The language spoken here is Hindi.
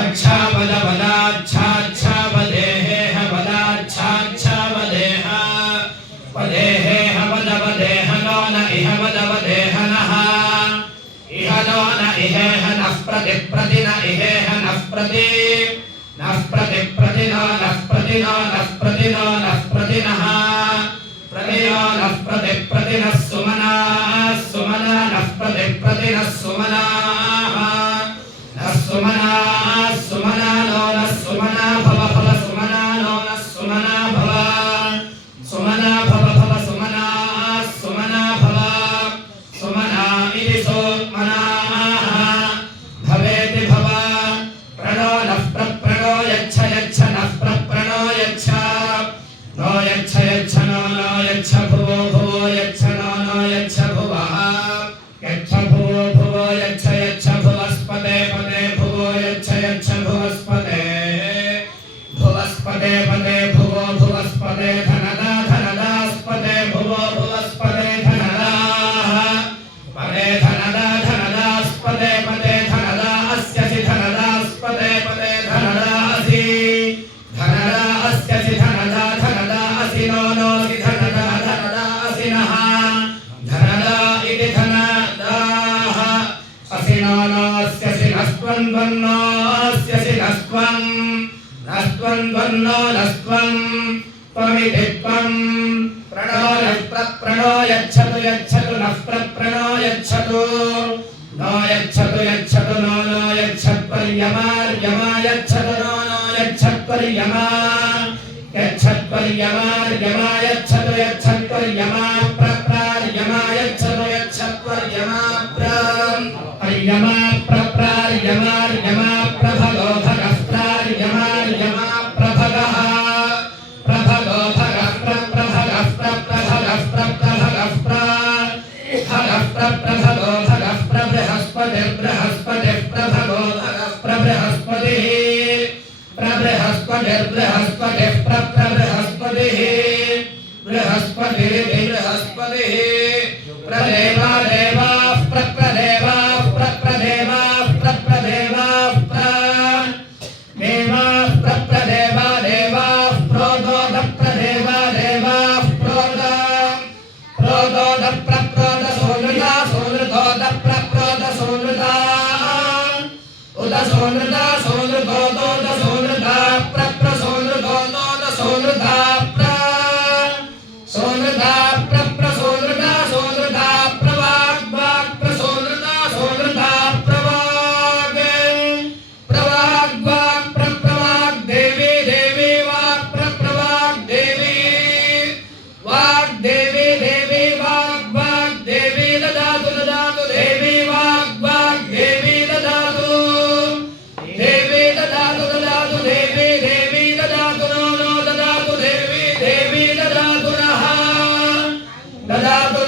अच्छा वद वदाच्छा अच्छा वदेह वदाच्छा अच्छा वदेह वदेह वद वदेह नो न इह वद वदेह नः इह नो न इहेह नः प्रति प्रति न इहेह नः प्रति नः प्रति प्रति नो नः प्रति नो नः प्रति नो नः प्रति नः प्रति नो नः प्रति प्रति नः सुमना सुमना नः प्रति प्रति नः सुमनाः नः सुमना सुमना नो नः सुमना भव भव सुमना नो नः सुमना भव सुमना भव भव सुमना सुमना भव सुमना इति सुमनाः भवेति भव प्रणो नः प्रणो यच्छ यच्छ नः प्रणो यच्छ नो यच्छ यच्छ नो यच्छ भुवो भुवो यच्छ नो यच्छ भुवः यच्छ भुवो भुवो यच्छ यच्छ भुवस्पते पदे भुवो यच्छ यच्छ भुवस्पते भुवस्पते पदे भुवो भुवस्पते धनदा धनदास्पते भुवो भुवस्पते धनदाः पदे धनदा धनदास्पते पदे धनदा अस्यसि धनदास्पते पदे धनदासि धनदा अस्यसि धनदा धनदा असि नो नोसि धनदा धनदा असि नः धनदा इति धनदाः असि नो नोस्यसि नस्त्वं द्वन्नोस्यसि नस्त्वं नस्त्वं द्वन्नो नस्त्वं त्वमिति त्वं प्रणो नः प्रणो यच्छतु यच्छतु नः प्रणो यच्छतु नो यच्छतु यच्छतु नो यच्छत्वर्यमा यच्छतु नो यच्छत्वर्यमा यच्छत्वर्यमा यच्छतु यच्छत्वर्यमा प्रप्रार्यमा यच्छतु यच्छत्वर्यमा प्रर्यमा प्रप्रार्यमा प्रभगो भगः प्रार्यमा प्रभगः प्रभगो भगः प्रभगः प्रभगः प्रभगो भगः प्रबृहस्पतिर्बृहस्पतिः प्रभगो भगः प्रबृहस्पतिः प्रबृहस्पतिर्बृहस्पतिः प्रबृहस्पतिः बृहस्पतिरिति बृहस्पतिः प्रदेवा देवाः प्रदेवाः प्रदेवाः प्रदेवाः देवाः प्रदेवा देवाः प्रोदोद प्रदेवा देवाः प्रोदोद प्रप्रोद सोनृता सोनृतोद प्रप्रोद सोनृता उद सोनृता सोनृतोदोद सोनृता प्रप्र सोनृतोदोद सोनृता सोनृता प्रप्र सोनृता सोनृता प्रवाग् वाग् प्रसोनृता सोनृता प्रवाग् प्रवाग् वाग् प्रवाग् देवी देवी वाग् प्रवाग् देवी वाग् देवी देवी वाग् वाग् देवी ददातु ददातु देवी वाग् वाग् देवी ददातु देवी ददातु ददातु देवी देवी ददातु नो ददातु देवी देवी ददातु नः ददातु